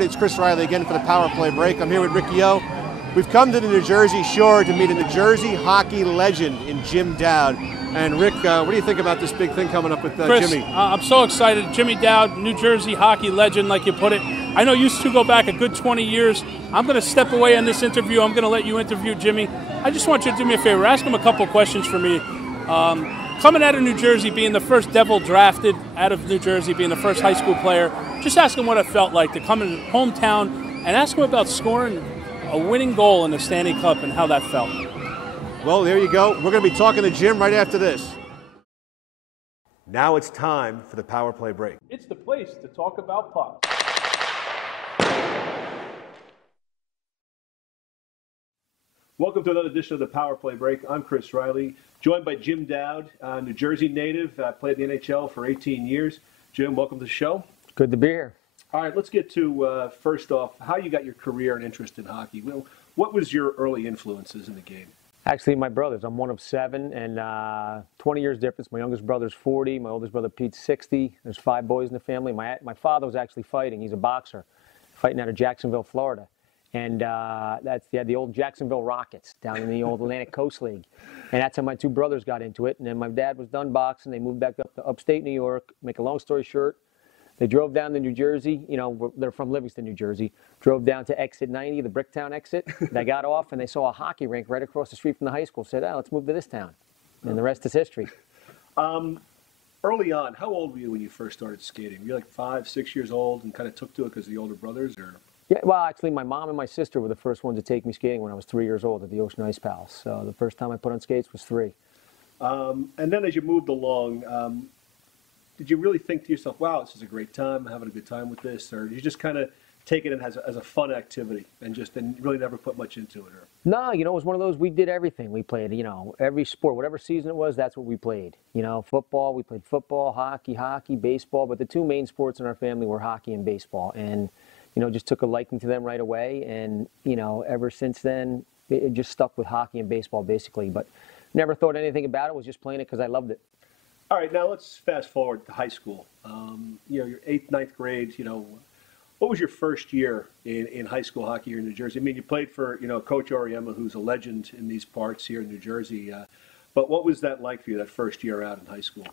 everybody. It's Chris Riley again for the Power Play Break. I'm here with Ricky O. We've come to the New Jersey Shore to meet a New Jersey hockey legend in Jim Dowd. And Rick, what do you think about this big thing coming up with Chris, Jimmy? I'm so excited. Jimmy Dowd, New Jersey hockey legend, like you put it. I know you two go back a good 20 years. I'm going to step away on this interview. I'm going to let you interview Jimmy. I just want you to do me a favor. Ask him a couple questions for me. Coming out of New Jersey, being the first Devil drafted out of New Jersey, being the first high school player, just ask him what it felt like to come in hometown and ask him about scoring a winning goal in the Stanley Cup and how that felt. Well, there you go. We're going to be talking to Jim right after this. Now it's time for the Power Play Break. It's the place to talk about pucks. Welcome to another edition of the Power Play Break. I'm Chris Riley, joined by Jim Dowd, New Jersey native, played in the NHL for 18 years. Jim, welcome to the show. Good to be here. All right, let's get to, first off, how you got your career and interest in hockey. Well, what was your early influences in the game? Actually, my brothers. I'm one of 7, and 20 years difference. My youngest brother's 40. My oldest brother, Pete's 60. There's 5 boys in the family. My father was actually fighting. He's a boxer, fighting out of Jacksonville, Florida. And they had the old Jacksonville Rockets down in the old Atlantic Coast League. And that's how my 2 brothers got into it. And then my dad was done boxing. They moved back up to upstate New York. Make a long story short, they drove down to New Jersey. You know, they're from Livingston, New Jersey. Drove down to exit 90, the Bricktown exit. They got off, and they saw a hockey rink right across the street from the high school. Said, let's move to this town. And the rest is history. Early on, how old were you when you first started skating? Were you like 5, 6 years old and kind of took to it because of the older brothers? Or? Yeah, well, actually, my mom and my sister were the first ones to take me skating when I was 3 years old at the Ocean Ice Palace. So the first time I put on skates was 3. And then as you moved along, did you really think to yourself, wow, this is a great time, I'm having a good time with this? Or did you just kind of take it in as a fun activity and really never put much into it? Or? No, it was one of those, we did everything. We played, every sport, whatever season it was, that's what we played. Football, we played football, hockey, baseball. But the 2 main sports in our family were hockey and baseball. And just took a liking to them right away. And, ever since then, it just stuck with hockey and baseball, basically. But never thought anything about it, was just playing it because I loved it. All right, now let's fast forward to high school. Your 8th, 9th grade, what was your first year in high school hockey here in New Jersey? I mean, you played for, Coach Oriema, who's a legend in these parts here in New Jersey. But what was that like for you, that first year out in high school?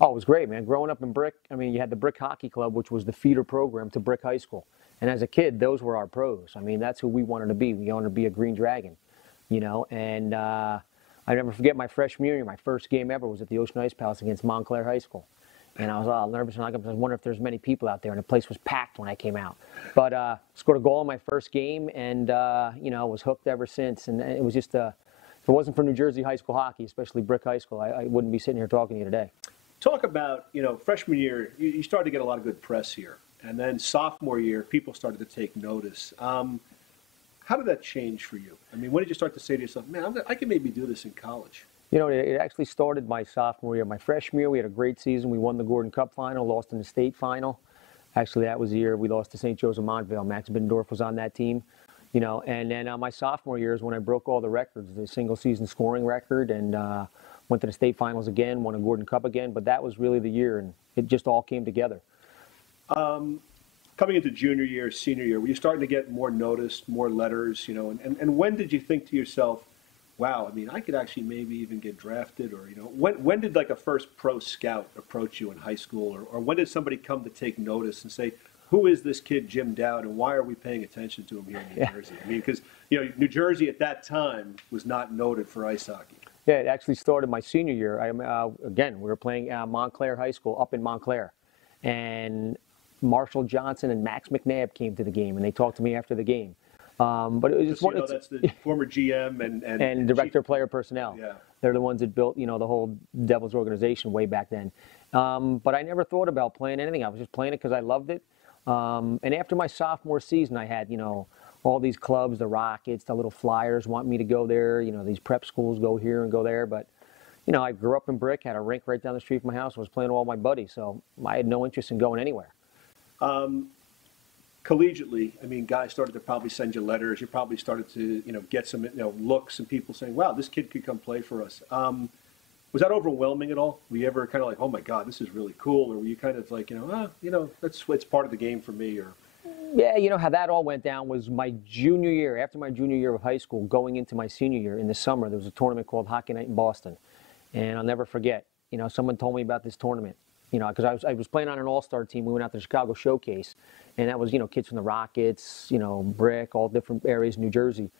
Oh, it was great, man. Growing up in Brick, you had the Brick Hockey Club, which was the feeder program to Brick High School. And as a kid, those were our pros. That's who we wanted to be. We wanted to be a Green Dragon, And I never forget my freshman year. My first game ever was at the Ocean Ice Palace against Montclair High School. And I was all nervous, and I was wondering if there's many people out there. And the place was packed when I came out. But scored a goal in my first game, and was hooked ever since. And it was just if it wasn't for New Jersey high school hockey, especially Brick High School, I wouldn't be sitting here talking to you today. Talk about, freshman year, you started to get a lot of good press here. And then sophomore year, people started to take notice. How did that change for you? When did you start to say to yourself, man, I can maybe do this in college? It actually started my sophomore year. My freshman year, we had a great season. We won the Gordon Cup final, lost in the state final. Actually, that was the year we lost to St. Joe's of Montville. Max Biddendorf was on that team. And then my sophomore year is when I broke all the records, the single-season scoring record, and went to the state finals again, won a Gordon Cup again. But that was really the year, and it just all came together. Coming into junior year, senior year, were you starting to get more notice, more letters, and when did you think to yourself, wow, I could actually maybe even get drafted? Or, when did like a first pro scout approach you in high school? Or when did somebody come to take notice and say, who is this kid, Jim Dowd, and why are we paying attention to him here in New Jersey? Because, New Jersey at that time was not noted for ice hockey. Yeah, it actually started my senior year. Again, we were playing Montclair High School up in Montclair. And Marshall Johnson and Max McNabb came to the game, and they talked to me after the game. But it was just that's the former GM and director of player personnel. Yeah. They're the ones that built, the whole Devils organization way back then. But I never thought about playing anything. I was just playing it because I loved it. And after my sophomore season, I had, all these clubs, the Rockets, the little Flyers want me to go there. These prep schools go here and go there. But, I grew up in Brick, had a rink right down the street from my house. I was playing with all my buddies, so I had no interest in going anywhere. Collegiately, guys started to probably send you letters. You probably started to, get some, looks and people saying, wow, this kid could come play for us. Was that overwhelming at all? Were you ever kind of like, oh my God, this is really cool? Or were you kind of like, it's part of the game for me? Or Yeah, you know how that all went down was my junior year. After my junior year of high school, going into my senior year in the summer, there was a tournament called Hockey Night in Boston. And I'll never forget, you know, someone told me about this tournament, you know, because I was playing on an all-star team. We went out to the Chicago Showcase, and that was, you know, kids from the Rockets, you know, Brick, all different areas, New Jersey.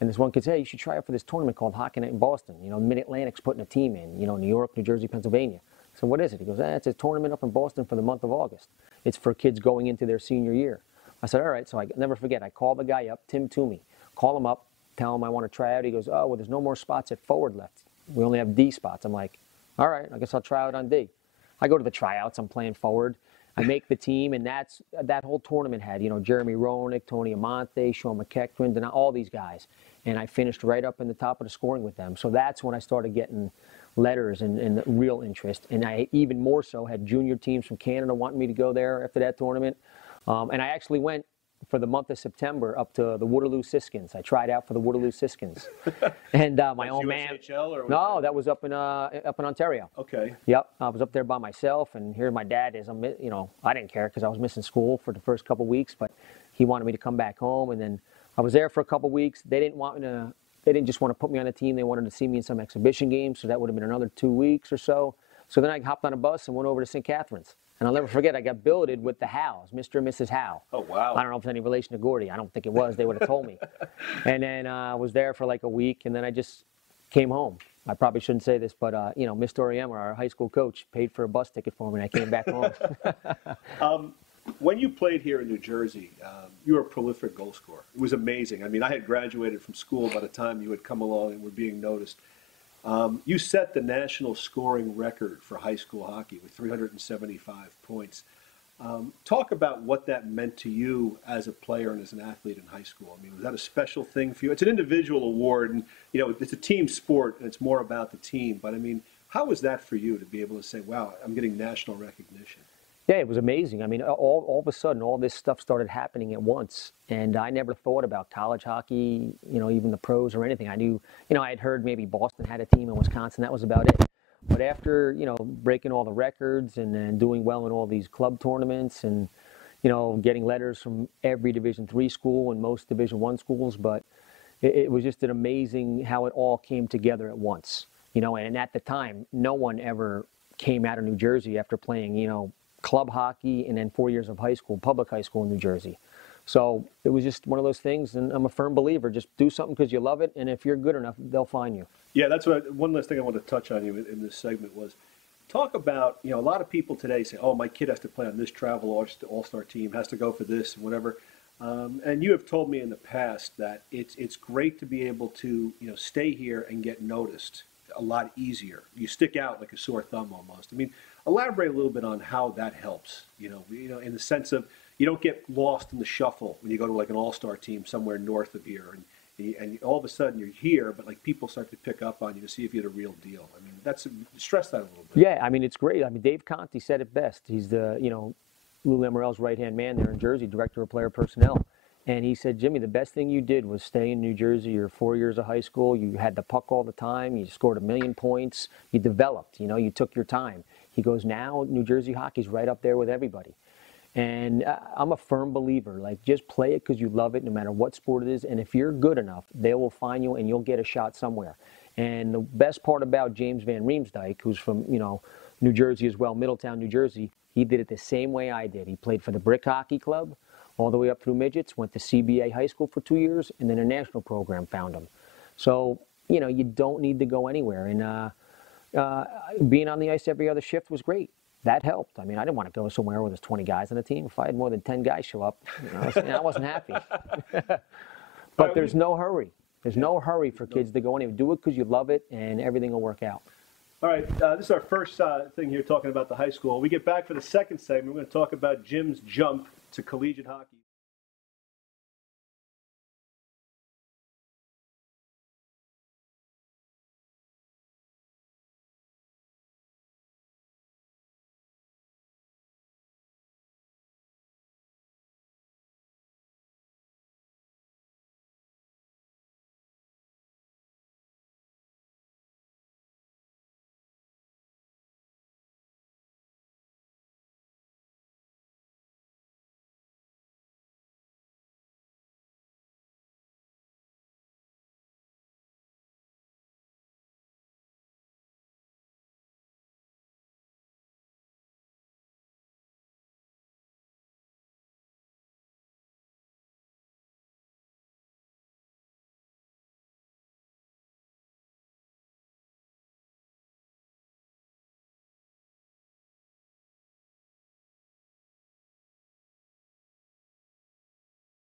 And this one kid said, hey, you should try out for this tournament called Hockey Night in Boston. You know, Mid-Atlantic's putting a team in, you know, New York, New Jersey, Pennsylvania. So what is it? He goes, it's a tournament up in Boston for the month of August. It's for kids going into their senior year. I said, all right. So I never forget. I called the guy up, Tim Toomey. Call him up, tell him I want to try out. He goes, oh, well, there's no more spots at forward left. We only have D spots. I'm like, all right, I guess I'll try out on D. I go to the tryouts. I'm playing forward. I make the team, and that whole tournament had, you know, Jeremy Roenick, Tony Amante, Sean McEachran, and all these guys. And I finished right up in the top of the scoring with them. So that's when I started getting letters and real interest. And I even more so had junior teams from Canada wanting me to go there after that tournament. And I actually went for the month of September up to the Waterloo Siskins. I tried out for the Waterloo Siskins. And my own man. Or no, that was up in Ontario. Okay. Yep, I was up there by myself, and here my dad is. You know, I didn't care because I was missing school for the first couple of weeks, but he wanted me to come back home, and then I was there for a couple of weeks. They didn't want me to. They didn't just want to put me on the team. They wanted to see me in some exhibition games, so that would have been another 2 weeks or so. So then I hopped on a bus and went over to St. Catharines. And I'll never forget, I got billeted with the Howes, Mr. and Mrs. Howe. Oh, wow. I don't know if it's any relation to Gordy. I don't think it was. They would have told me. And then I was there for like a week, and then I just came home. I probably shouldn't say this, but, you know, Mr. Oriema, our high school coach, paid for a bus ticket for me, and I came back home. When you played here in New Jersey, you were a prolific goal scorer. It was amazing. I mean, I had graduated from school by the time you had come along and were being noticed. You set the national scoring record for high school hockey with 375 points. Talk about what that meant to you as a player and as an athlete in high school. I mean, was that a special thing for you? It's an individual award, and, you know, it's a team sport, and it's more about the team. But, I mean, how was that for you to be able to say, wow, I'm getting national recognition? Yeah, it was amazing. I mean, all of a sudden, all this stuff started happening at once. And I never thought about college hockey, you know, even the pros or anything. I knew, you know, I had heard maybe Boston had a team in Wisconsin. That was about it. But after, you know, breaking all the records and then doing well in all these club tournaments and, you know, getting letters from every Division III school and most Division I schools, but it was just an amazing how it all came together at once. You know, and at the time, no one ever came out of New Jersey after playing, you know, club hockey and then 4 years of high school, public high school in New Jersey. So it was just one of those things, and I'm a firm believer. Just do something because you love it, and if you're good enough, they'll find you. Yeah, that's one last thing I want to touch on you in this segment was talk about, you know, a lot of people today say, oh, my kid has to play on this travel all-star team, has to go for this and whatever. And you have told me in the past that it's great to be able to, you know, stay here and get noticed a lot easier. You stick out like a sore thumb almost. I mean, elaborate a little bit on how that helps, you know, in the sense of you don't get lost in the shuffle when you go to like an all-star team somewhere north of here and all of a sudden you're here, but like people start to pick up on you to see if you're the real deal. I mean, stress that a little bit. Yeah, I mean, it's great. I mean, Dave Conti said it best. He's the, you know, Lou Lamorelle's right-hand man there in Jersey, director of player personnel. And he said, Jimmy, the best thing you did was stay in New Jersey your 4 years of high school. You had the puck all the time. You scored 1 million points. You developed, you know, you took your time. He goes, now New Jersey hockey's right up there with everybody. And I'm a firm believer, like just play it because you love it no matter what sport it is. And if you're good enough, they will find you and you'll get a shot somewhere. And the best part about James Van Riemsdyk, who's from, you know, New Jersey as well, Middletown, New Jersey, he did it the same way I did. He played for the Brick Hockey Club all the way up through midgets, went to CBA high school for 2 years, and then a national program found him. So, you know, you don't need to go anywhere. And being on the ice every other shift was great. That helped. I mean, I didn't want to go somewhere where there's 20 guys on the team. If I had more than 10 guys show up, you know, I wasn't happy. But there's no hurry. There's no hurry for kids to go anywhere. Do it because you love it, and everything will work out. All right, this is our first thing here talking about the high school. When we get back for the second segment, we're going to talk about Jim's jump to collegiate hockey.